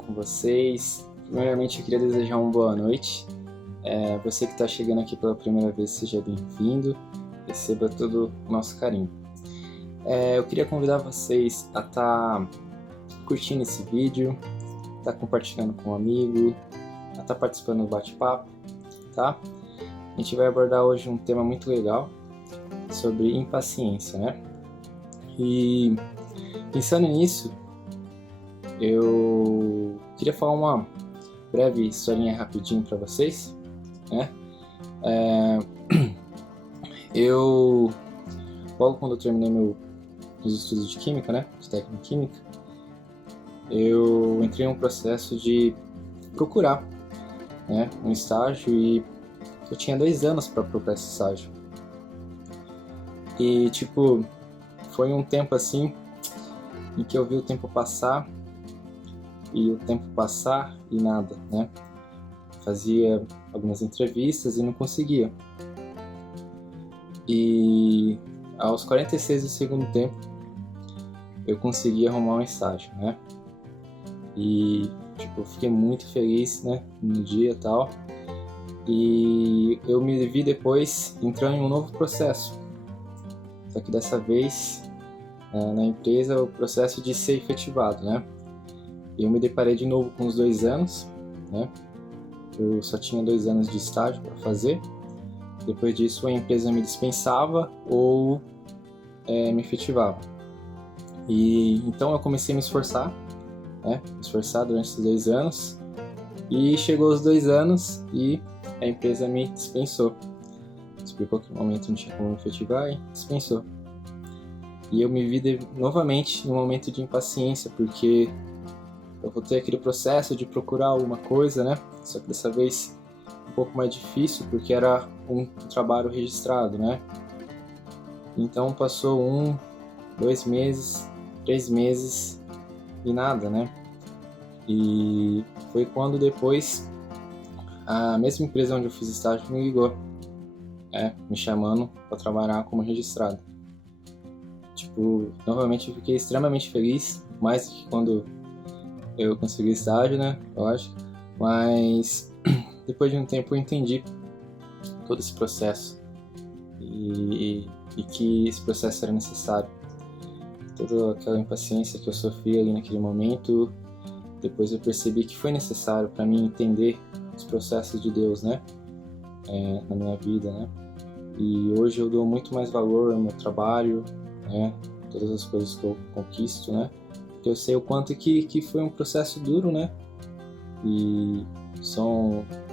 com vocês? Primeiramente eu queria desejar uma boa noite. Você que está chegando aqui pela primeira vez, seja bem-vindo. Receba todo o nosso carinho. Eu queria convidar vocês a estar curtindo esse vídeo, estar compartilhando com um amigo, a estar participando do bate-papo, tá? A gente vai abordar hoje um tema muito legal sobre impaciência, né? E pensando nisso, eu queria falar uma breve historinha rapidinho para vocês, né? Eu, logo quando eu terminei meus estudos de química, né? De técnica em química, eu entrei em um processo de procurar, né? Um estágio e eu tinha 2 anos para procurar esse estágio. E foi um tempo assim em que eu vi o tempo passar e nada, né? Fazia algumas entrevistas e não conseguia. E aos 46 do segundo tempo eu consegui arrumar um estágio, né? E fiquei muito feliz, né, no dia e tal. E eu me vi depois entrando em um novo processo. Só que dessa vez na empresa o processo de ser efetivado, né? Eu me deparei de novo com os 2 anos, né? Eu só tinha 2 anos de estágio para fazer. Depois disso a empresa me dispensava ou me efetivava. E então eu comecei a me esforçar, né? Durante esses 2 anos. E chegou os 2 anos e a empresa me dispensou. Explicou que no momento não tinha como me efetivar e dispensou. E eu me vi novamente num momento de impaciência, porque eu voltei aquele processo de procurar alguma coisa, né? Só que dessa vez um pouco mais difícil, porque era um trabalho registrado, né? Então passou 1, 2 meses, 3 meses e nada, né? E foi quando depois a mesma empresa onde eu fiz estágio me ligou, me chamando para trabalhar como registrado. Novamente eu fiquei extremamente feliz, mais do que quando eu consegui estágio, né? Lógico. Mas depois de um tempo eu entendi todo esse processo e que esse processo era necessário. Toda aquela impaciência que eu sofri ali naquele momento, depois eu percebi que foi necessário para mim entender os processos de Deus, né? Na minha vida, né? E hoje eu dou muito mais valor ao meu trabalho, né? Todas as coisas que eu conquisto, né? Porque eu sei o quanto que foi um processo duro, né? E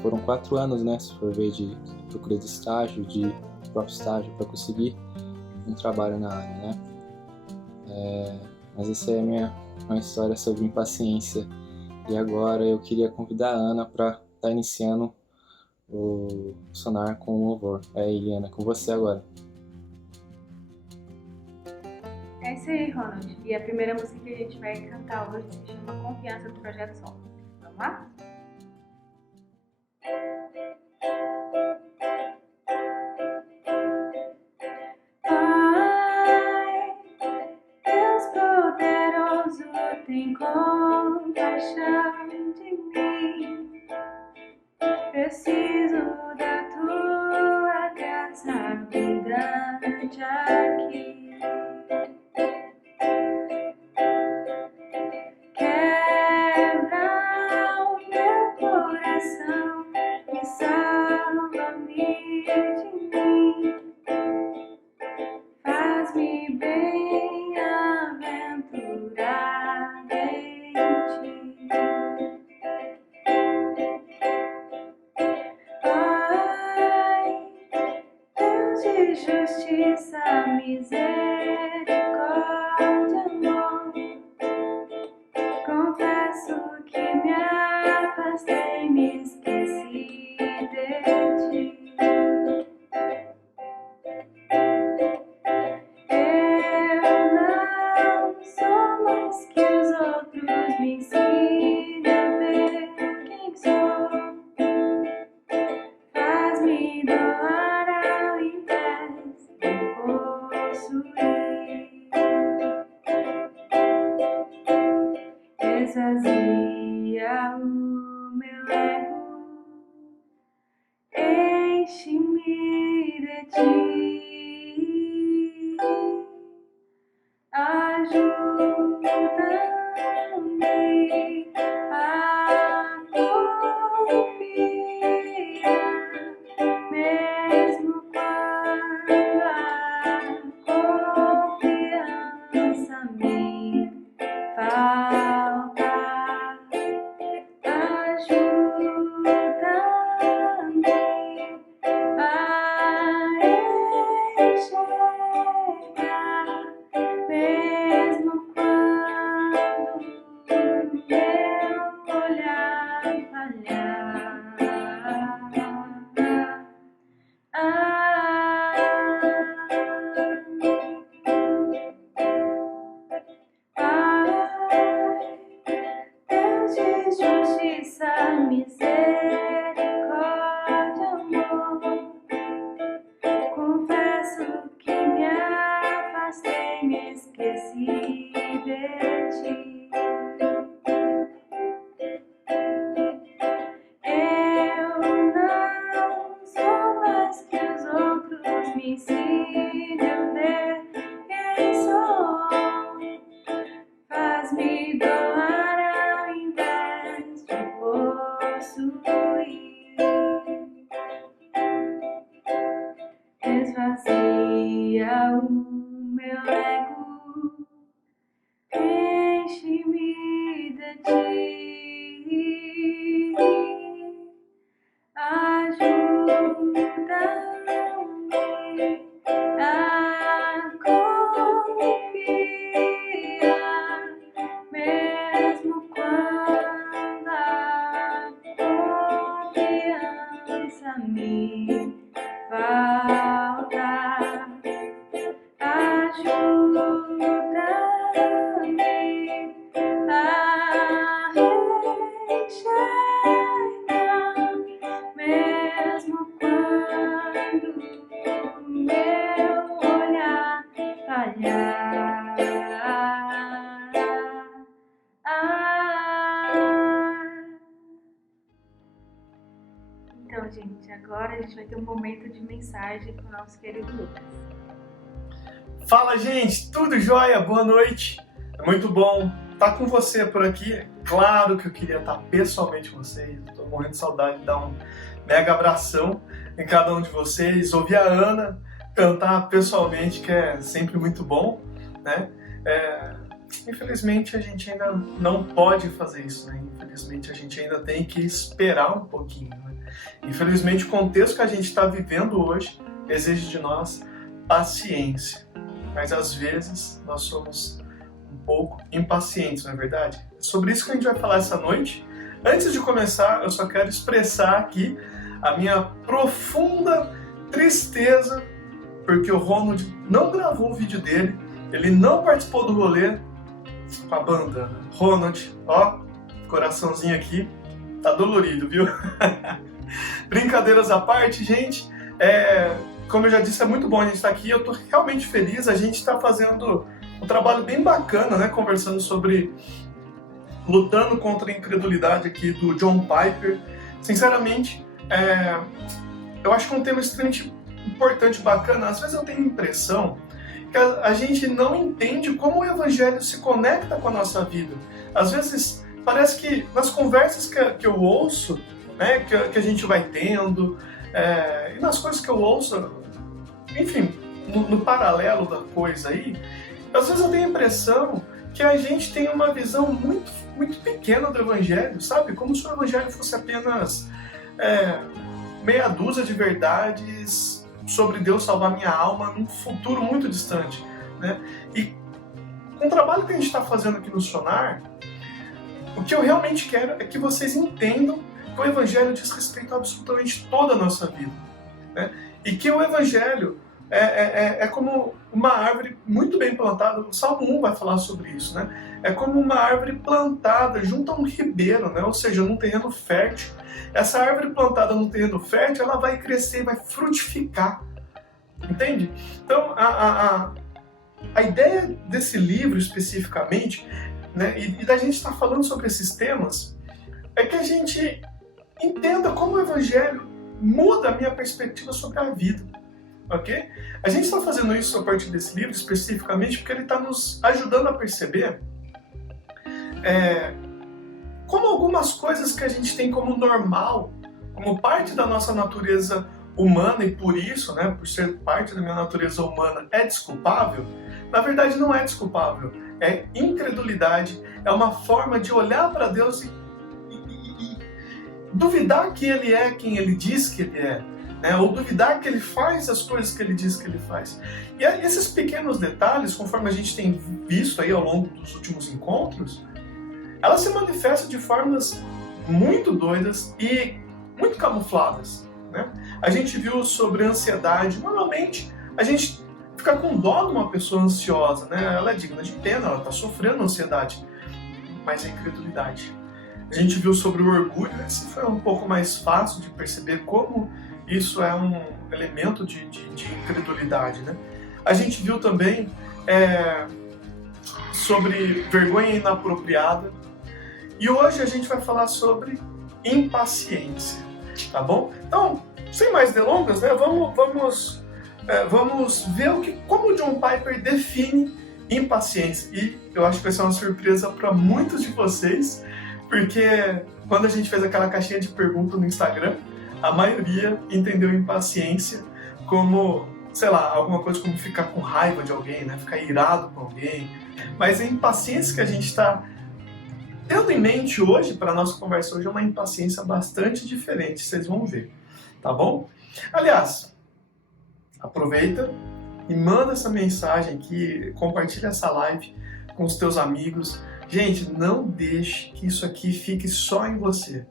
foram 4 anos, né? Se for ver, de procura de estágio, de próprio estágio, para conseguir um trabalho na área, né? Mas essa é uma história sobre impaciência. E agora eu queria convidar a Ana para estar iniciando o Sonar com o louvor. Ana, com você agora. É isso aí, Ronald. E a primeira música que a gente vai cantar hoje se chama Confiança, do Projeto Sol. Vamos lá? Pai, Deus poderoso, tem compaixão de mim. Preciso da tua graça abundante aqui. Quebra o meu coração e salva-me de mim. Faz-me bem-aventurado em ti. Pai, Deus de justiça, misericórdia, amor. Confesso que me afastei, me esqueci de ti. Eu não sou mais que os outros, me ensina a ver quem sou. Faz-me doar ao invés de possuir. Esvazia Ajuda-me a confiar, mesmo quando a confiança me falta. Ajuda-me a enxergar, mesmo quando meu olhar falhar. Deus de justiça, misericórdia, amor, confesso que me afastei, me esqueci de ti. Eu não sou mais que os outros, me ensine a ver quem sou. Faz-me doar ao invés de possuir. Esvazia o meu ego, enche-me de ti. Ajuda-me a confiar, mesmo quando a confiança me falta. Ajuda-me a enxergar, mesmo quando meu olhar falhar. Então, gente, agora a gente vai ter um momento de mensagem com o nosso querido Lucas. Fala, gente, tudo jóia? Boa noite. É muito bom estar com você por aqui. Claro que eu queria estar pessoalmente com vocês. Estou morrendo de saudade de dar um mega abração em cada um de vocês. Ouvir a Ana cantar pessoalmente, que é sempre muito bom, né? Infelizmente a gente ainda não pode fazer isso, né? Infelizmente a gente ainda tem que esperar um pouquinho, né? Infelizmente o contexto que a gente está vivendo hoje exige de nós paciência, mas às vezes nós somos um pouco impacientes, não é verdade? É sobre isso que a gente vai falar essa noite. Antes de começar, eu só quero expressar aqui a minha profunda tristeza, porque o Ronald não gravou o vídeo dele, ele não participou do rolê com a banda. Ronald, ó, coraçãozinho aqui, tá dolorido, viu? Brincadeiras à parte, gente, como eu já disse, é muito bom a gente estar aqui, eu tô realmente feliz, a gente tá fazendo um trabalho bem bacana, né, conversando sobre lutando contra a incredulidade aqui do John Piper. Sinceramente, eu acho que é um tema extremamente importante, bacana. Às vezes eu tenho a impressão que a gente não entende como o Evangelho se conecta com a nossa vida. Às vezes parece que nas conversas que eu ouço, né, que a gente vai tendo, e nas coisas que eu ouço, enfim, no paralelo da coisa aí, às vezes eu tenho a impressão que a gente tem uma visão muito, muito pequena do Evangelho, sabe? Como se o Evangelho fosse apenas meia dúzia de verdades sobre Deus salvar minha alma num futuro muito distante, né? E com o trabalho que a gente está fazendo aqui no Sonar, o que eu realmente quero é que vocês entendam que o Evangelho diz respeito a absolutamente toda a nossa vida, né? E que o Evangelho é como uma árvore muito bem plantada. O Salmo 1 vai falar sobre isso, né? É como uma árvore plantada junto a um ribeiro, né? Ou seja, num terreno fértil. Essa árvore plantada num terreno fértil, ela vai crescer, vai frutificar. Entende? Então, a ideia desse livro especificamente, né, e da gente estar falando sobre esses temas, é que a gente entenda como o Evangelho muda a minha perspectiva sobre a vida. ok? A gente está fazendo isso a partir desse livro especificamente porque ele está nos ajudando a perceber como algumas coisas que a gente tem como normal, como parte da nossa natureza humana e por isso, né, por ser parte da minha natureza humana, é desculpável, na verdade não é desculpável, é incredulidade, é uma forma de olhar para Deus e duvidar que Ele é quem Ele diz que Ele é, né, ou duvidar que Ele faz as coisas que Ele diz que Ele faz. E aí, esses pequenos detalhes, conforme a gente tem visto aí ao longo dos últimos encontros, ela se manifesta de formas muito doidas e muito camufladas, né? A gente viu sobre ansiedade. Normalmente a gente fica com dó de uma pessoa ansiosa, né? Ela é digna de pena, ela está sofrendo ansiedade, mas é incredulidade. A gente viu sobre o orgulho. Esse foi um pouco mais fácil de perceber como isso é um elemento de incredulidade, né? A gente viu também sobre vergonha inapropriada. E hoje a gente vai falar sobre impaciência, tá bom? Então, sem mais delongas, né, vamos ver como o John Piper define impaciência. E eu acho que vai ser uma surpresa para muitos de vocês, porque quando a gente fez aquela caixinha de perguntas no Instagram, a maioria entendeu impaciência como, sei lá, alguma coisa como ficar com raiva de alguém, né, ficar irado com alguém. Mas a impaciência que a gente está tendo em mente hoje, para a nossa conversa hoje, é uma impaciência bastante diferente, vocês vão ver, tá bom? Aliás, aproveita e manda essa mensagem aqui, compartilha essa live com os teus amigos. Gente, não deixe que isso aqui fique só em você,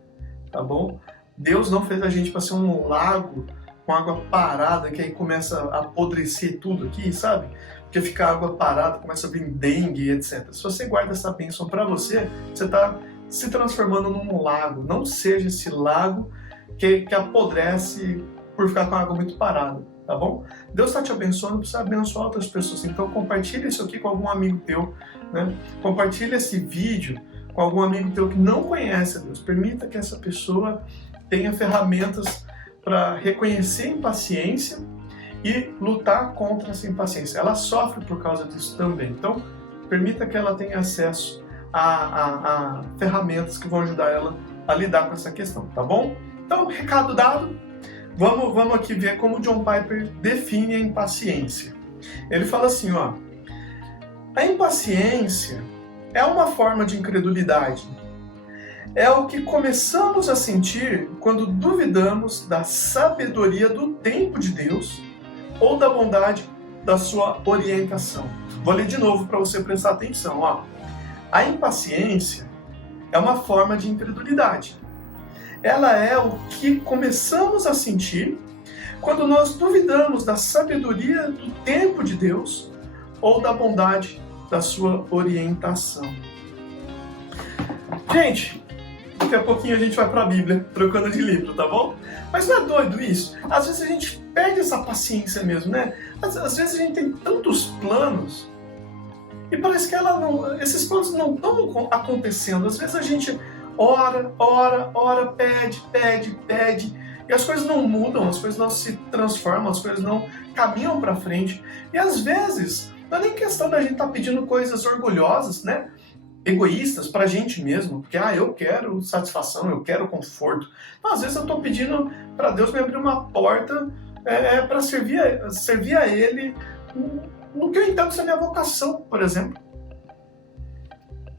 tá bom? Deus não fez a gente para ser um lago com água parada, que aí começa a apodrecer tudo aqui, sabe? Porque fica água parada, começa a vir dengue, etc. Se você guarda essa bênção para você, você está se transformando num lago. Não seja esse lago que apodrece por ficar com a água muito parada, tá bom? Deus está te abençoando, precisa abençoar outras pessoas. Então compartilha isso aqui com algum amigo teu, né? Compartilha esse vídeo com algum amigo teu que não conhece a Deus. Permita que essa pessoa tenha ferramentas para reconhecer a impaciência e lutar contra essa impaciência. Ela sofre por causa disso também. Então, permita que ela tenha acesso a ferramentas que vão ajudar ela a lidar com essa questão, tá bom? Então, recado dado, vamos aqui ver como o John Piper define a impaciência. Ele fala assim, ó, a impaciência é uma forma de incredulidade. É o que começamos a sentir quando duvidamos da sabedoria do tempo de Deus ou da bondade da sua orientação. Vou ler de novo para você prestar atenção. Ó. A impaciência é uma forma de incredulidade. Ela é o que começamos a sentir quando nós duvidamos da sabedoria do tempo de Deus ou da bondade da sua orientação. Gente, daqui a pouquinho a gente vai para a Bíblia, trocando de livro, tá bom? Mas não é doido isso? Às vezes a gente perde essa paciência mesmo, né? Às vezes a gente tem tantos planos e parece que esses planos não estão acontecendo. Às vezes a gente ora, pede e as coisas não mudam, as coisas não se transformam, as coisas não caminham para frente. E às vezes não é nem questão da gente estar pedindo coisas orgulhosas, né? Egoístas pra gente mesmo, porque eu quero satisfação, eu quero conforto. Então, às vezes eu estou pedindo para Deus me abrir uma porta para servir a Ele no que eu entendo ser minha vocação, por exemplo.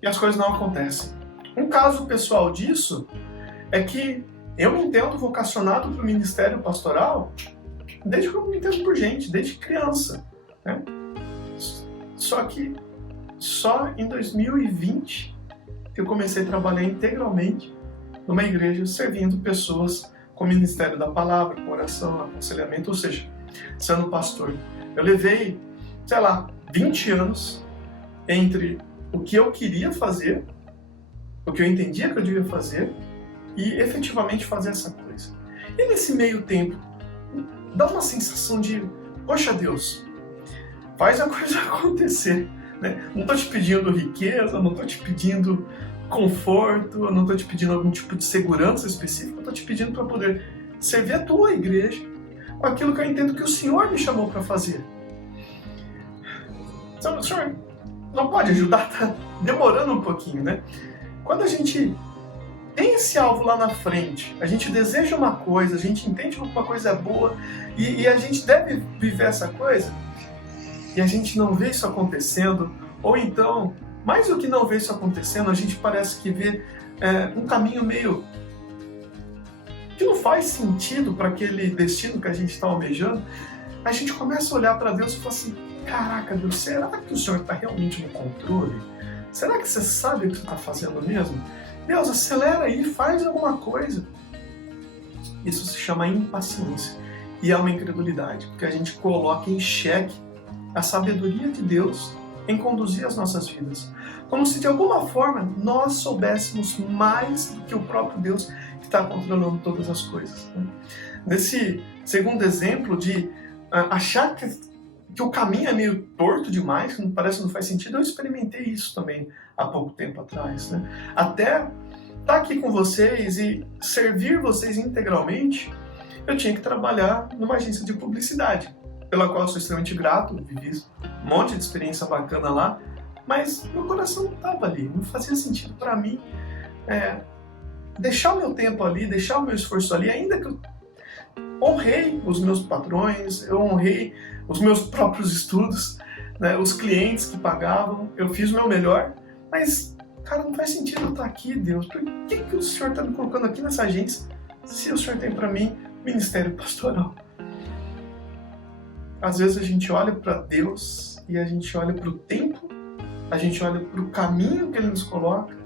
E as coisas não acontecem. Um caso pessoal disso é que eu me entendo vocacionado para o ministério pastoral desde que eu me entendo por gente, desde criança, né? Só que só em 2020 que eu comecei a trabalhar integralmente numa igreja servindo pessoas com o ministério da palavra, com oração, aconselhamento, ou seja, sendo pastor. Eu levei, 20 anos entre o que eu queria fazer, o que eu entendia que eu devia fazer e efetivamente fazer essa coisa. E nesse meio tempo, dá uma sensação de, poxa Deus, faz a coisa acontecer. Né? Não estou te pedindo riqueza, não estou te pedindo conforto, não estou te pedindo algum tipo de segurança específica, estou te pedindo para poder servir a tua igreja, com aquilo que eu entendo que o Senhor me chamou para fazer. Então, o Senhor não pode ajudar? Tá demorando um pouquinho, né? Quando a gente tem esse alvo lá na frente, a gente deseja uma coisa, a gente entende que uma coisa é boa e a gente deve viver essa coisa e a gente não vê isso acontecendo, ou então, mais do que não ver isso acontecendo, a gente parece que vê um caminho meio que não faz sentido para aquele destino que a gente está almejando. A gente começa a olhar para Deus e fala assim: caraca, Deus, será que o Senhor está realmente no controle? Será que você sabe o que você está fazendo mesmo? Deus, acelera aí, faz alguma coisa. Isso se chama impaciência e é uma incredulidade, porque a gente coloca em xeque a sabedoria de Deus em conduzir as nossas vidas. Como se de alguma forma nós soubéssemos mais do que o próprio Deus que está controlando todas as coisas. Né? Nesse segundo exemplo de achar que o caminho é meio torto demais, que parece que não faz sentido, eu experimentei isso também há pouco tempo atrás. Né? Até estar aqui com vocês e servir vocês integralmente, eu tinha que trabalhar numa agência de publicidade, pela qual eu sou extremamente grato, vivi um monte de experiência bacana lá, mas meu coração não estava ali, não fazia sentido para mim deixar o meu tempo ali, deixar o meu esforço ali, ainda que eu honrei os meus patrões, eu honrei os meus próprios estudos, né, os clientes que pagavam, eu fiz o meu melhor, mas, cara, não faz sentido eu estar aqui, Deus. Por que o Senhor está me colocando aqui nessa agência se o Senhor tem para mim ministério pastoral? Às vezes a gente olha para Deus e a gente olha para o tempo, a gente olha para o caminho que Ele nos coloca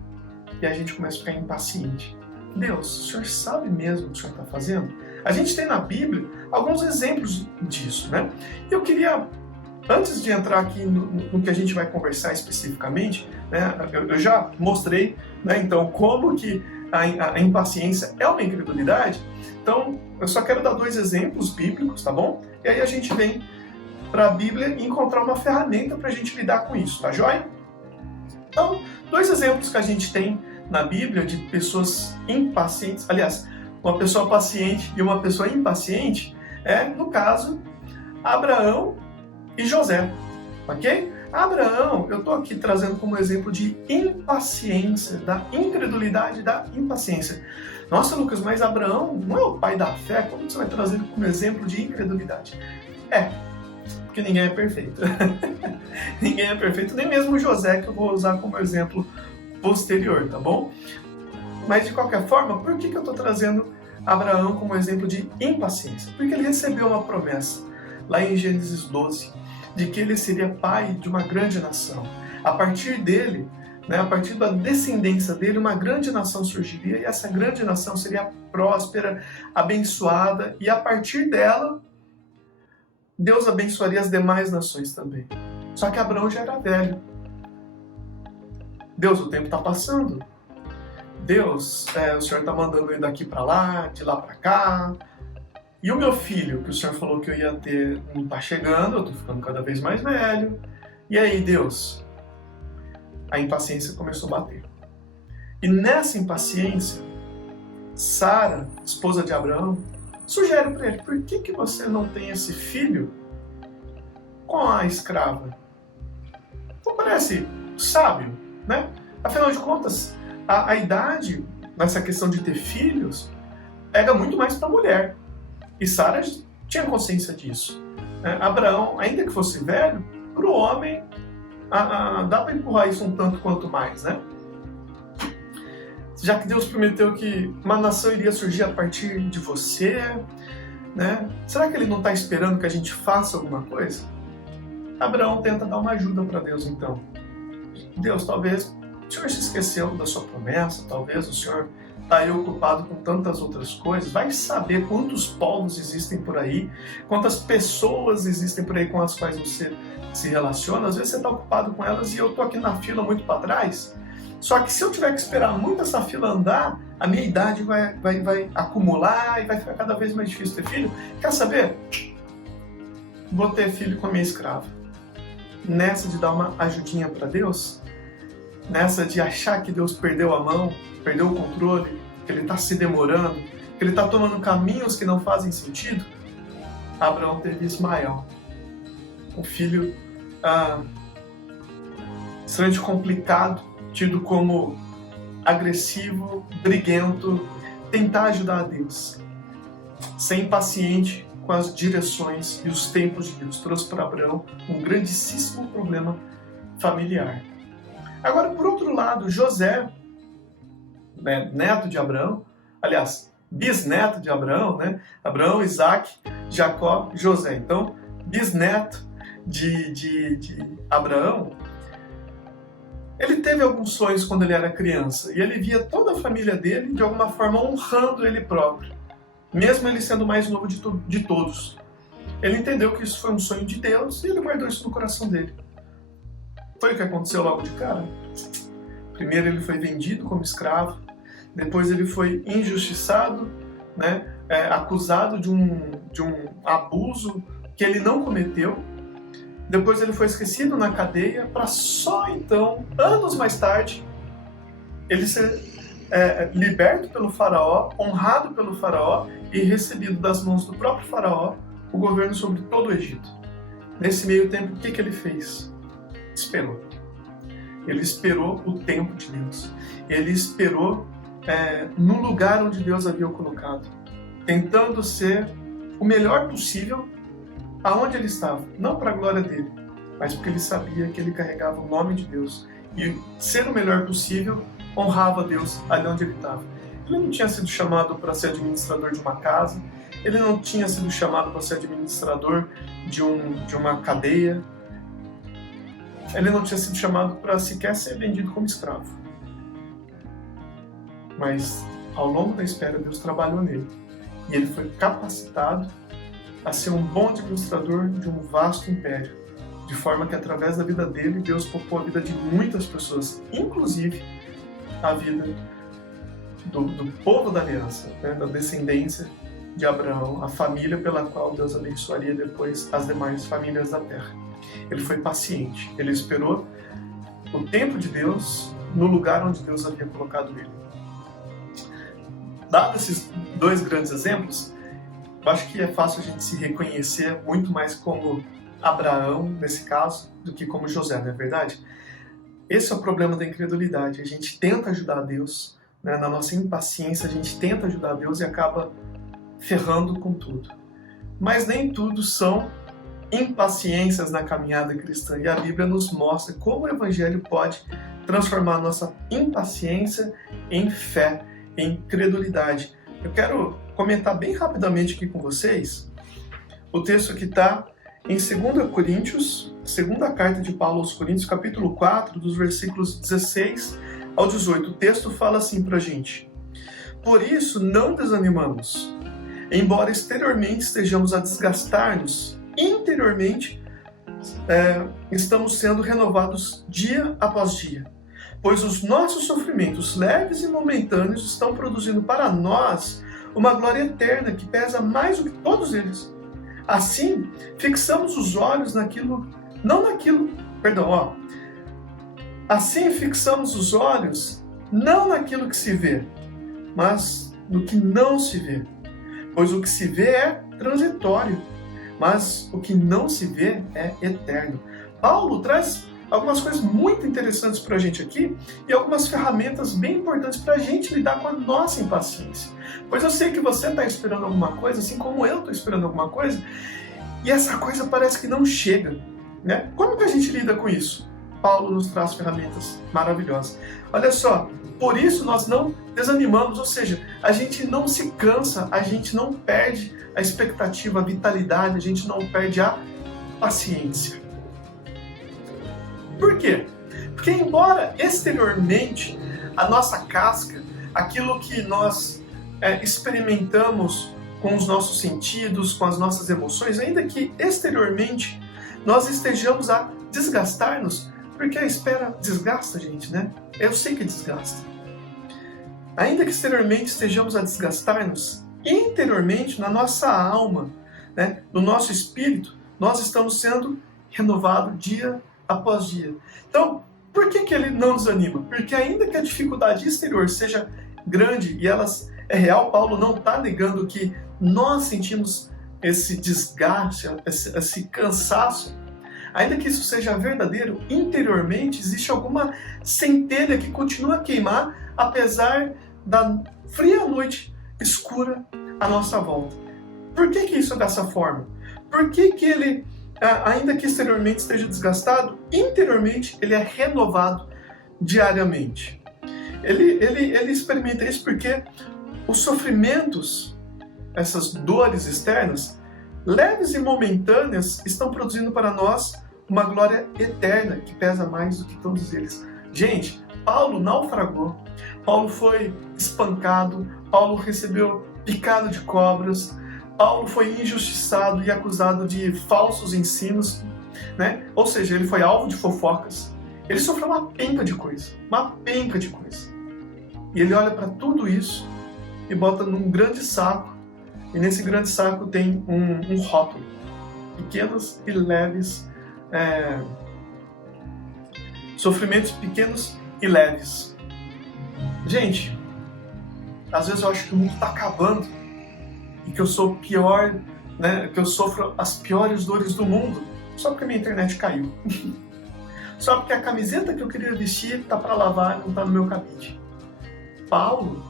e a gente começa a ficar impaciente. Deus, o Senhor sabe mesmo o que o Senhor está fazendo? A gente tem na Bíblia alguns exemplos disso, né? Eu queria, antes de entrar aqui no que a gente vai conversar especificamente, né, eu já mostrei, né, então, como que a impaciência é uma incredulidade. Então, eu só quero dar 2 exemplos bíblicos, tá bom? E aí a gente vem para a Bíblia e encontrar uma ferramenta para a gente lidar com isso, tá joia? Então, 2 exemplos que a gente tem na Bíblia de pessoas impacientes, aliás, uma pessoa paciente e uma pessoa impaciente, no caso, Abraão e José, ok? Abraão, eu estou aqui trazendo como exemplo de impaciência, da incredulidade da impaciência. Nossa, Lucas, mas Abraão não é o pai da fé? Como você vai trazer ele como exemplo de incredulidade? Porque ninguém é perfeito. Ninguém é perfeito, nem mesmo José, que eu vou usar como exemplo posterior, tá bom? Mas de qualquer forma, por que eu estou trazendo Abraão como exemplo de impaciência? Porque ele recebeu uma promessa, lá em Gênesis 12, de que ele seria pai de uma grande nação. A partir dele, né, a partir da descendência dele, uma grande nação surgiria e essa grande nação seria próspera, abençoada, e a partir dela, Deus abençoaria as demais nações também. Só que Abraão já era velho. Deus, o tempo está passando. Deus, o Senhor está mandando ele daqui para lá, de lá para cá. E o meu filho, que o Senhor falou que eu ia ter, não está chegando, eu estou ficando cada vez mais velho. E aí, Deus? A impaciência começou a bater. E nessa impaciência, Sara, esposa de Abraão, sugere para ele: por que você não tem esse filho com a escrava? Não parece sábio, né? Afinal de contas, a idade nessa questão de ter filhos pega muito mais para a mulher. E Sara tinha consciência disso. Abraão, ainda que fosse velho, para o homem dá para empurrar isso um tanto quanto mais, né? Já que Deus prometeu que uma nação iria surgir a partir de você, né? Será que Ele não está esperando que a gente faça alguma coisa? Abraão tenta dar uma ajuda para Deus, então. Deus, talvez o Senhor se esqueceu da sua promessa, talvez o Senhor está aí ocupado com tantas outras coisas. Vai saber quantos povos existem por aí, quantas pessoas existem por aí com as quais você se relaciona. Às vezes você está ocupado com elas e eu estou aqui na fila muito para trás. Só que se eu tiver que esperar muito essa fila andar, a minha idade vai acumular e vai ficar cada vez mais difícil ter filho. Quer saber? Vou ter filho com a minha escrava. Nessa de dar uma ajudinha para Deus, nessa de achar que Deus perdeu a mão, perdeu o controle, que Ele está se demorando, que Ele está tomando caminhos que não fazem sentido, Abraão teve Ismael, um filho extremamente complicado, tido como agressivo, briguento, tentar ajudar a Deus, ser impaciente com as direções e os tempos de Deus, trouxe para Abraão um grandíssimo problema familiar. Agora, por outro lado, José, né, neto de Abraão, aliás, bisneto de Abraão, né? Abraão, Isaac, Jacó, José. Então, bisneto de Abraão, ele teve alguns sonhos quando ele era criança, e ele via toda a família dele, de alguma forma, honrando ele próprio, mesmo ele sendo o mais novo de todos. Ele entendeu que isso foi um sonho de Deus, e ele guardou isso no coração dele. Foi o que aconteceu logo de cara. Primeiro ele foi vendido como escravo, depois ele foi injustiçado, né, acusado de um abuso que ele não cometeu. Depois ele foi esquecido na cadeia, para só então, anos mais tarde, ele ser liberto pelo faraó, honrado pelo faraó e recebido das mãos do próprio faraó o governo sobre todo o Egito. Nesse meio tempo, o que ele fez? Esperou. Ele esperou o tempo de Deus. Ele esperou no lugar onde Deus havia o colocado, tentando ser o melhor possível aonde ele estava, não para a glória dele, mas porque ele sabia que ele carregava o nome de Deus, e ser o melhor possível honrava Deus ali onde ele estava. Ele não tinha sido chamado para ser administrador de uma casa, ele não tinha sido chamado para ser administrador de uma cadeia, ele não tinha sido chamado para sequer ser vendido como escravo. Mas ao longo da espera, Deus trabalhou nele, e ele foi capacitado a ser um bom administrador de um vasto império, de forma que através da vida dele, Deus poupou a vida de muitas pessoas, inclusive a vida do povo da aliança, né, da descendência de Abraão, a família pela qual Deus abençoaria depois as demais famílias da terra. Ele foi paciente, ele esperou o tempo de Deus no lugar onde Deus havia colocado ele. Dados esses dois grandes exemplos, eu acho que é fácil a gente se reconhecer muito mais como Abraão, nesse caso, do que como José, não é verdade? Esse é o problema da incredulidade. A gente tenta ajudar a Deus, né? Na nossa impaciência, a gente tenta ajudar a Deus e acaba ferrando com tudo. Mas nem tudo são impaciências na caminhada cristã. E a Bíblia nos mostra como o Evangelho pode transformar a nossa impaciência em fé, em credulidade. Eu quero comentar bem rapidamente aqui com vocês o texto que está em 2 Coríntios, segunda carta de Paulo aos Coríntios, capítulo 4, dos versículos 16 ao 18. O texto fala assim pra gente: por isso não desanimamos, embora exteriormente estejamos a desgastar-nos, interiormente estamos sendo renovados dia após dia. Pois os nossos sofrimentos leves e momentâneos estão produzindo para nós uma glória eterna que pesa mais do que todos eles. Assim, fixamos os olhos Assim fixamos os olhos não naquilo que se vê, mas no que não se vê. Pois o que se vê é transitório, mas o que não se vê é eterno. Paulo traz algumas coisas muito interessantes para a gente aqui e algumas ferramentas bem importantes para a gente lidar com a nossa impaciência. Pois eu sei que você está esperando alguma coisa, assim como eu estou esperando alguma coisa, e essa coisa parece que não chega, né? Como que a gente lida com isso? Paulo nos traz ferramentas maravilhosas. Olha só, por isso nós não desanimamos, ou seja, a gente não se cansa, a gente não perde a expectativa, a vitalidade, a gente não perde a paciência. Por quê? Porque embora exteriormente a nossa casca, aquilo que nós experimentamos com os nossos sentidos, com as nossas emoções, ainda que exteriormente nós estejamos a desgastar-nos, porque a espera desgasta, gente, né? Eu sei que desgasta. Ainda que exteriormente estejamos a desgastar-nos, interiormente, na nossa alma, né, no nosso espírito, nós estamos sendo renovados dia após dia. Então, por que ele não desanima? Porque ainda que a dificuldade exterior seja grande e ela é real, Paulo não está negando que nós sentimos esse desgaste, esse cansaço, ainda que isso seja verdadeiro, interiormente existe alguma centelha que continua a queimar, apesar da fria noite escura à nossa volta. Por que isso é dessa forma? Por que ele, ainda que exteriormente esteja desgastado, interiormente ele é renovado diariamente? Ele experimenta isso porque os sofrimentos, essas dores externas, leves e momentâneas, estão produzindo para nós uma glória eterna que pesa mais do que todos eles. Gente, Paulo naufragou, Paulo foi espancado, Paulo recebeu picada de cobras, Paulo foi injustiçado e acusado de falsos ensinos, né? Ou seja, ele foi alvo de fofocas. Ele sofreu uma penca de coisa. E ele olha para tudo isso e bota num grande saco. E nesse grande saco tem um rótulo. Pequenos e leves sofrimentos pequenos e leves. Gente, às vezes eu acho que o mundo está acabando e que eu sou pior, né? Que eu sofro as piores dores do mundo só porque minha internet caiu. Só porque a camiseta que eu queria vestir está para lavar e não está no meu cabide. Paulo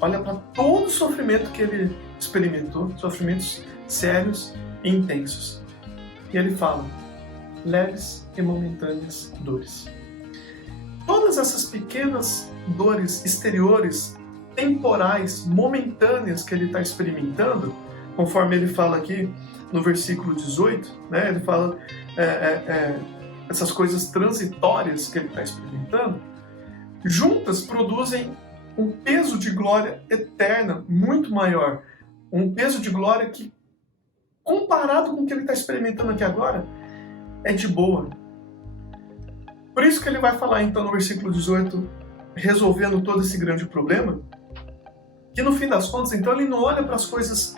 olha para todo o sofrimento que ele experimentou, sofrimentos sérios e intensos. E ele fala, leves e momentâneas dores. Todas essas pequenas dores exteriores, temporais, momentâneas que ele está experimentando, conforme ele fala aqui no versículo 18, né, ele fala essas coisas transitórias que ele está experimentando, juntas produzem um peso de glória eterna muito maior. Um peso de glória que, comparado com o que ele está experimentando aqui agora, é de boa. Por isso que ele vai falar então no versículo 18, resolvendo todo esse grande problema, que no fim das contas, então, ele não olha para as coisas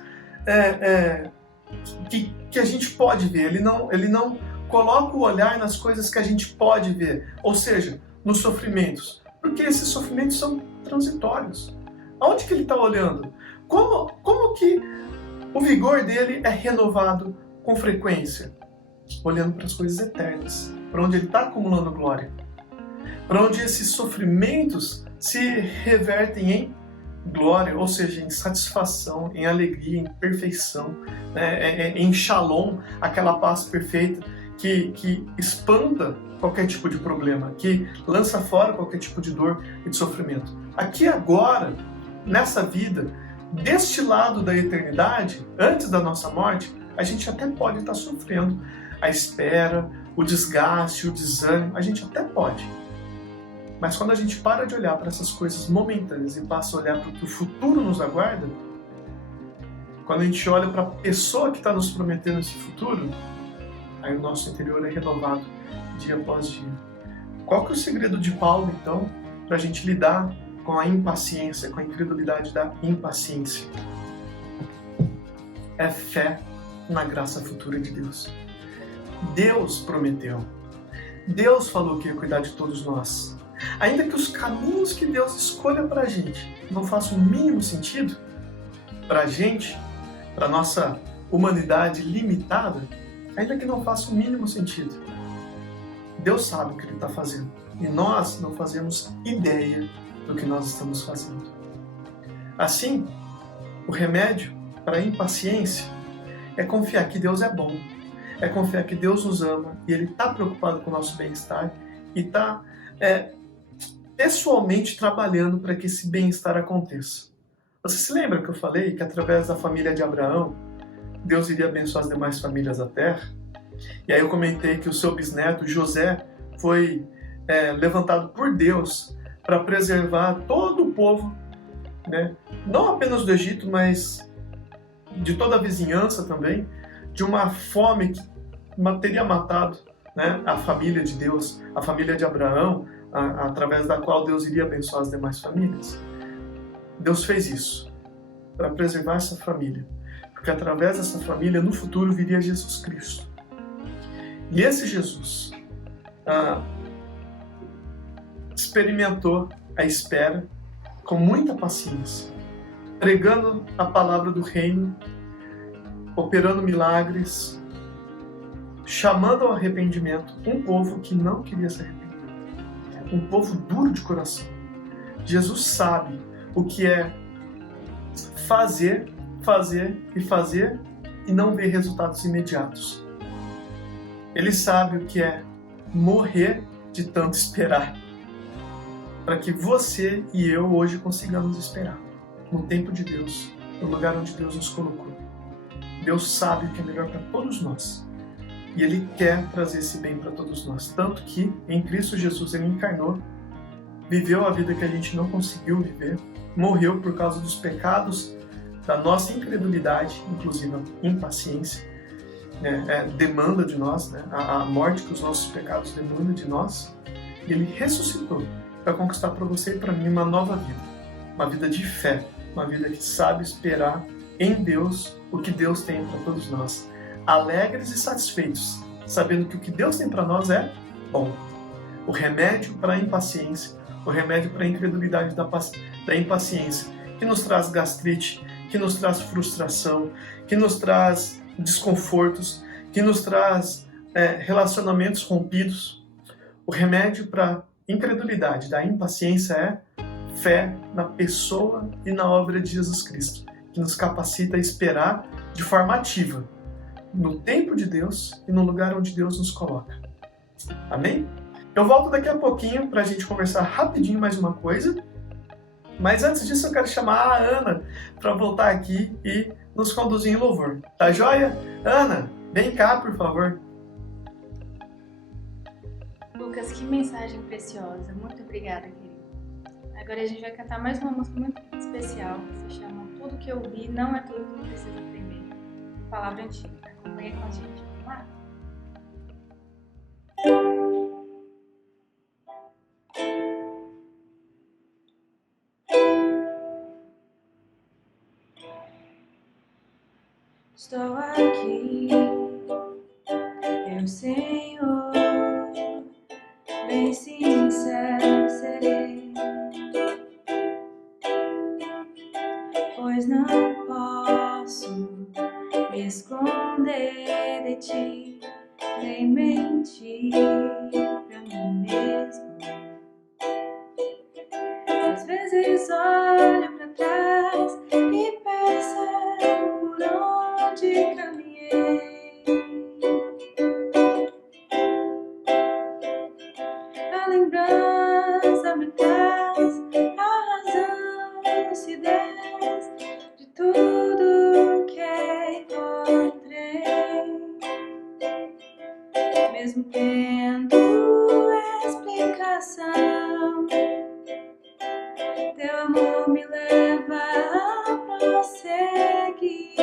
que a gente pode ver, ele não coloca o olhar nas coisas que a gente pode ver, ou seja, nos sofrimentos, porque esses sofrimentos são transitórios. Aonde que ele está olhando? Como que o vigor dele é renovado com frequência? Olhando para as coisas eternas, para onde ele está acumulando glória, para onde esses sofrimentos se revertem em glória, ou seja, em satisfação, em alegria, em perfeição, né? Em shalom, aquela paz perfeita que espanta qualquer tipo de problema, que lança fora qualquer tipo de dor e de sofrimento. Aqui agora, nessa vida, deste lado da eternidade, antes da nossa morte, a gente até pode estar sofrendo a espera, o desgaste, o desânimo, a gente até pode. Mas quando a gente para de olhar para essas coisas momentâneas e passa a olhar para o que o futuro nos aguarda, quando a gente olha para a pessoa que está nos prometendo esse futuro, aí o nosso interior é renovado dia após dia. Qual que é o segredo de Paulo, então, para a gente lidar com a impaciência, com a incredulidade da impaciência? É fé na graça futura de Deus. Deus prometeu. Deus falou que ia cuidar de todos nós. Ainda que os caminhos que Deus escolha para a gente não façam o mínimo sentido para a gente, para a nossa humanidade limitada, ainda que não faça o mínimo sentido, Deus sabe o que Ele está fazendo. E nós não fazemos ideia do que nós estamos fazendo. Assim, o remédio para a impaciência é confiar que Deus é bom, é confiar que Deus nos ama e Ele está preocupado com o nosso bem-estar e está pessoalmente trabalhando para que esse bem-estar aconteça. Você se lembra que eu falei que através da família de Abraão, Deus iria abençoar as demais famílias da terra? E aí eu comentei que o seu bisneto, José, foi levantado por Deus para preservar todo o povo, né? Não apenas do Egito, mas de toda a vizinhança também, de uma fome que teria matado, né, a família de Deus, a família de Abraão, através da qual Deus iria abençoar as demais famílias. Deus fez isso para preservar essa família, porque através dessa família, no futuro, viria Jesus Cristo. E esse Jesus experimentou a espera com muita paciência, pregando a palavra do reino, operando milagres, chamando ao arrependimento um povo que não queria se arrepender, um povo duro de coração. Jesus sabe o que é fazer e não ver resultados imediatos. Ele sabe o que é morrer de tanto esperar, para que você e eu hoje consigamos esperar no tempo de Deus, no lugar onde Deus nos colocou. Deus sabe o que é melhor para todos nós e Ele quer trazer esse bem para todos nós, tanto que em Cristo Jesus Ele encarnou, viveu a vida que a gente não conseguiu viver, morreu por causa dos pecados da nossa incredulidade, inclusive a impaciência, demanda de nós, a morte que os nossos pecados demandam de nós, e Ele ressuscitou para conquistar para você e para mim uma nova vida, uma vida de fé, uma vida que sabe esperar em Deus o que Deus tem para todos nós, alegres e satisfeitos, sabendo que o que Deus tem para nós é bom. O remédio para a impaciência, o remédio para a incredulidade da impaciência, que nos traz gastrite, que nos traz frustração, que nos traz desconfortos, que nos traz relacionamentos rompidos. O remédio para a incredulidade da impaciência é fé na pessoa e na obra de Jesus Cristo, que nos capacita a esperar de forma ativa, no tempo de Deus e no lugar onde Deus nos coloca. Amém? Eu volto daqui a pouquinho para a gente conversar rapidinho mais uma coisa, mas antes disso eu quero chamar a Ana para voltar aqui e nos conduzir em louvor. Tá joia? Ana, vem cá, por favor. Lucas, que mensagem preciosa. Muito obrigada, querido. Agora a gente vai cantar mais uma música muito especial, que se chama Tudo Que Eu Vi Não É Tudo Que Precisa Aprender. Palavra antiga. Acompanha com a gente. Vamos lá? Estou aqui, meu Senhor, bem sincero serei, pois não posso me esconder de ti, nem mentir pra mim mesmo. Às vezes olho pra trás e percebo por onde caminhei. A lembrança me traz a razão e lucidez de tudo que encontrei. Mesmo tendo explicação, teu amor me leva a prosseguir,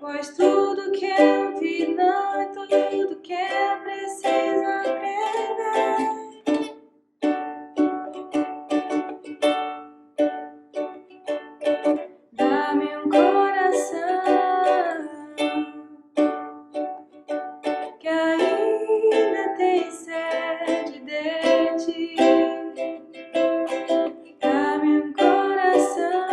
pois tudo que eu vi não é tudo que eu preciso aprender. Dá-me um coração que ainda tem sede de ti. Dá-me um coração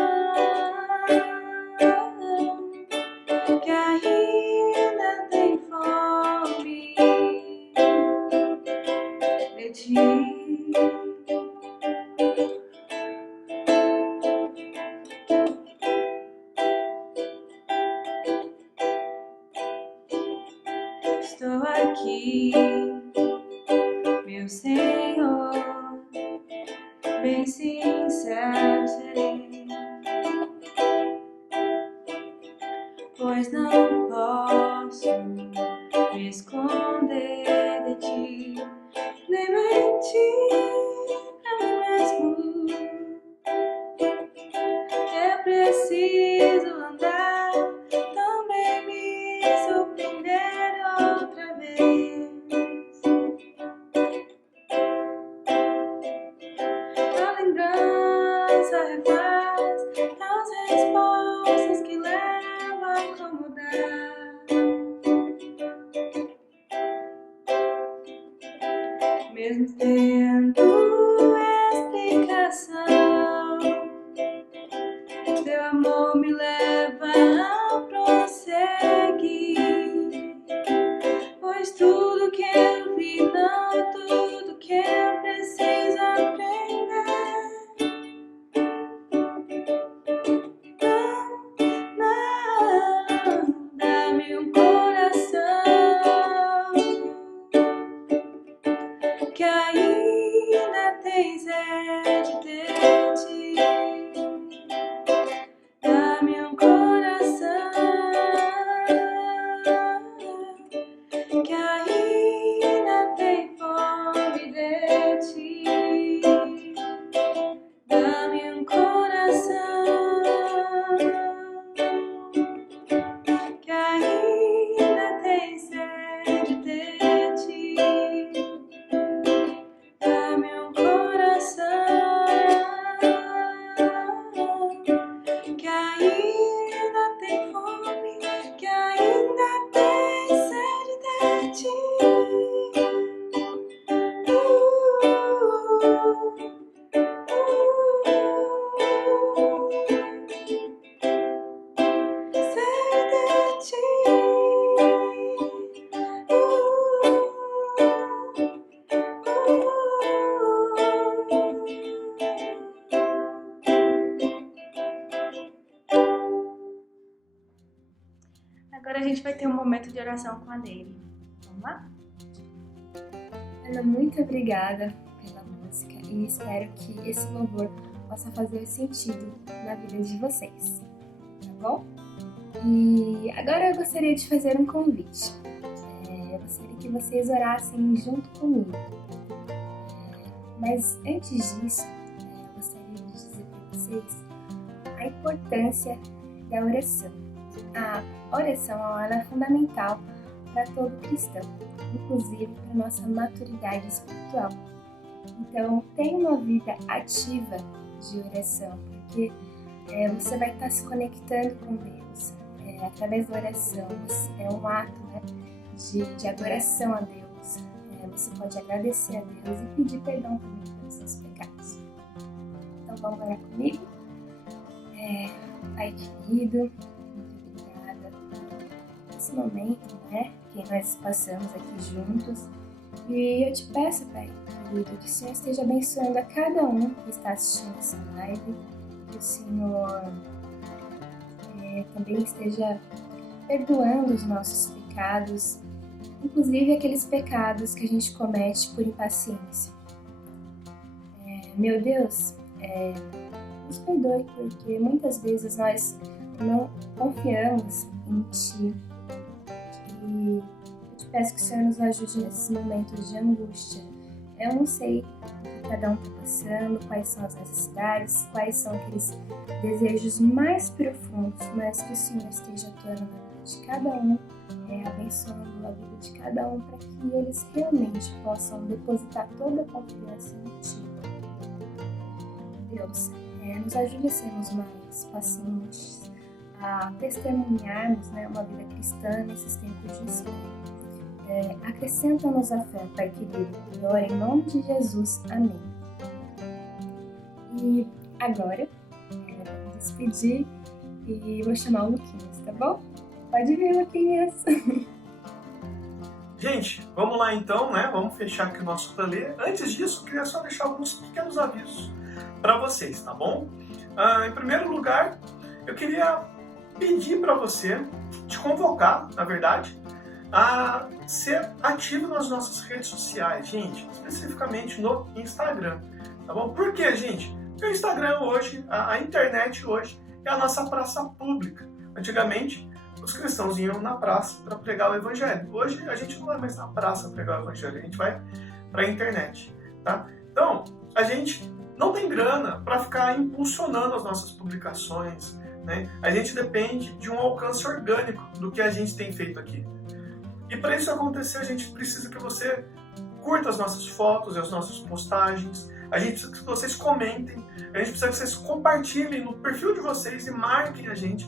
que ainda tem fome de ti. Estou aqui, meu Senhor, bem sincero serei, pois não posso me esconder de ti, nem mentir pra mim mesmo. Eu preciso andar, também me surpreender outra vez. A lembrança refaz as respostas que levam a incomodar. Mesmo tendo explicação, teu amor me leva a prosseguir, aqui, pois tudo que eu vi não é tudo que eu preciso aprender. Não, dá-me um coração que ainda tem sede de ti. Dá-me um coração que ainda tem fome de ti. Dá-me um coração que ainda tem sede de ti. Dá-me um coração que ainda tem fome, que ainda tem sede de ti. Sede de ti. Agora a gente vai ter um momento de oração com a Nery. Vamos lá? Ana, muito obrigada pela música e espero que esse louvor possa fazer sentido na vida de vocês, tá bom? E agora eu gostaria de fazer um convite. Eu gostaria que vocês orassem junto comigo. Mas antes disso, eu gostaria de dizer para vocês a importância da oração. A oração ela é fundamental para todo cristão, inclusive para nossa maturidade espiritual. Então, tenha uma vida ativa de oração, porque você vai estar se conectando com Deus através da oração. É um ato, né, de adoração a Deus. Você pode agradecer a Deus e pedir perdão também pelos seus pecados. Então, vamos orar comigo? Pai querido, muito obrigada por esse momento, né, que nós passamos aqui juntos. E eu te peço, Pai querido, que o Senhor esteja abençoando a cada um que está assistindo essa live, que o Senhor também esteja perdoando os nossos pecados, inclusive aqueles pecados que a gente comete por impaciência. Meu Deus, nos perdoe, porque muitas vezes nós não confiamos em Ti. E eu te peço que o Senhor nos ajude nesses momentos de angústia. Eu não sei o que cada um está passando, quais são as necessidades, quais são aqueles desejos mais profundos, mas que o Senhor esteja atuando na vida de cada um, abençoando a vida de cada um, para que eles realmente possam depositar toda a confiança em Ti. Deus, nos ajude a sermos mais pacientes, a testemunharmos, né, uma vida cristã nesses tempos de espera. Acrescenta-nos a fé, Pai querido. Eu oro em nome de Jesus. Amém. E agora, eu vou me despedir e vou chamar o Luquinhas, tá bom? Pode vir, Luquinhas. Gente, vamos lá então, né? Vamos fechar aqui o nosso rolê. Antes disso, eu queria só deixar alguns pequenos avisos para vocês, tá bom? Em primeiro lugar, eu queria pedir para você, te convocar, na verdade, a ser ativo nas nossas redes sociais, gente, especificamente no Instagram, tá bom? Por quê, gente? Porque o Instagram hoje, a internet hoje, é a nossa praça pública. Antigamente, os cristãos iam na praça para pregar o evangelho. Hoje, a gente não vai mais na praça pregar o evangelho, a gente vai para a internet, tá? Então, a gente não tem grana para ficar impulsionando as nossas publicações, né? A gente depende de um alcance orgânico do que a gente tem feito aqui. E para isso acontecer, a gente precisa que você curta as nossas fotos e as nossas postagens, a gente precisa que vocês comentem, a gente precisa que vocês compartilhem no perfil de vocês e marquem a gente,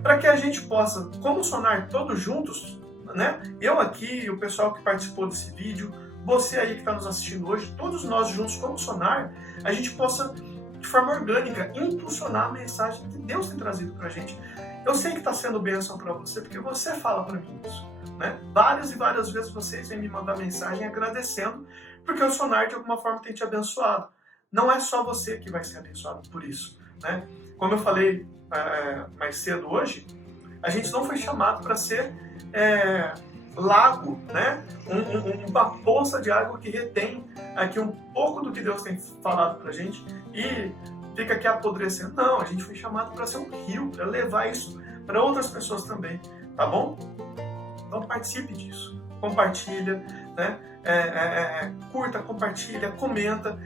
para que a gente possa, como sonar todos juntos, né? Eu aqui, o pessoal que participou desse vídeo, você aí que está nos assistindo hoje, todos nós juntos, como sonar, a gente possa, de forma orgânica, impulsionar a mensagem que Deus tem trazido para a gente Eu sei que está sendo bênção para você, porque você fala para mim isso, né? Várias e várias vezes vocês vêm me mandar mensagem agradecendo, porque o Sonar de alguma forma tem te abençoado. Não é só você que vai ser abençoado por isso, né? Como eu falei mais cedo hoje, a gente não foi chamado para ser lago, né? Uma poça de água que retém aqui um pouco do que Deus tem falado pra gente e fica aqui apodrecendo. Não, a gente foi chamado para ser um rio, para levar isso para outras pessoas também, tá bom? Então participe disso, compartilha, né? Curta, compartilha, comenta,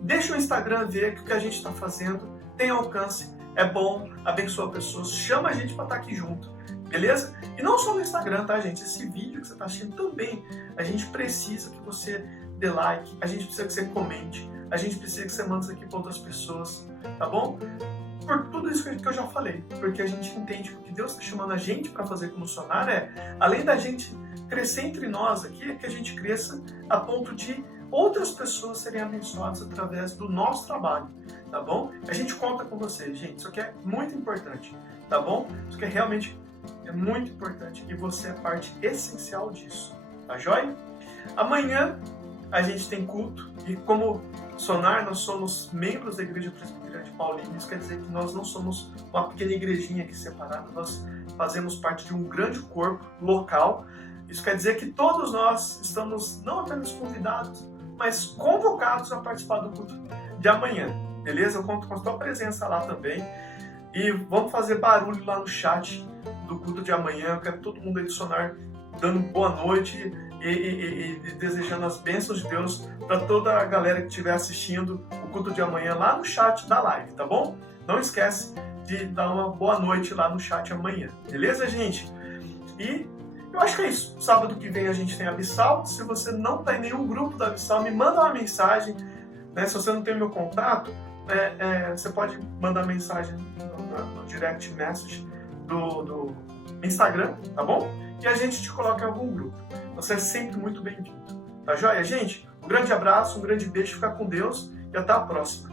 deixa o Instagram ver que o que a gente está fazendo tem alcance, é bom, abençoa pessoas, chama a gente para estar aqui junto. Beleza? E não só no Instagram, tá, gente? Esse vídeo que você está assistindo também, a gente precisa que você dê like, a gente precisa que você comente, a gente precisa que você mande isso aqui para outras pessoas, tá bom? Por tudo isso que eu já falei, porque a gente entende que o que Deus está chamando a gente para fazer como Sonar além da gente crescer entre nós aqui, é que a gente cresça a ponto de outras pessoas serem abençoadas através do nosso trabalho, tá bom? A gente conta com você, gente, isso aqui é muito importante, tá bom? Isso aqui realmente é muito importante e você é parte essencial disso, tá joia? Amanhã a gente tem culto e como Sonar nós somos membros da Igreja Presbiteriana de Paulínia, isso quer dizer que nós não somos uma pequena igrejinha aqui separada, nós fazemos parte de um grande corpo local, isso quer dizer que todos nós estamos não apenas convidados, mas convocados a participar do culto de amanhã, beleza? Eu conto com a sua presença lá também e vamos fazer barulho lá no chat do culto de amanhã. Eu quero todo mundo aí do Sonar dando boa noite e desejando as bênçãos de Deus para toda a galera que estiver assistindo o culto de amanhã lá no chat da live, tá bom? Não esquece de dar uma boa noite lá no chat amanhã, beleza, gente? E eu acho que é isso. Sábado que vem a gente tem a Abissal. Se você não está em nenhum grupo da Abissal, me manda uma mensagem, né? Se você não tem meu contato, você pode mandar mensagem no direct message do Instagram, tá bom? E a gente te coloca em algum grupo. Você é sempre muito bem-vindo. Tá joia, gente? Um grande abraço, um grande beijo, fica com Deus e até a próxima.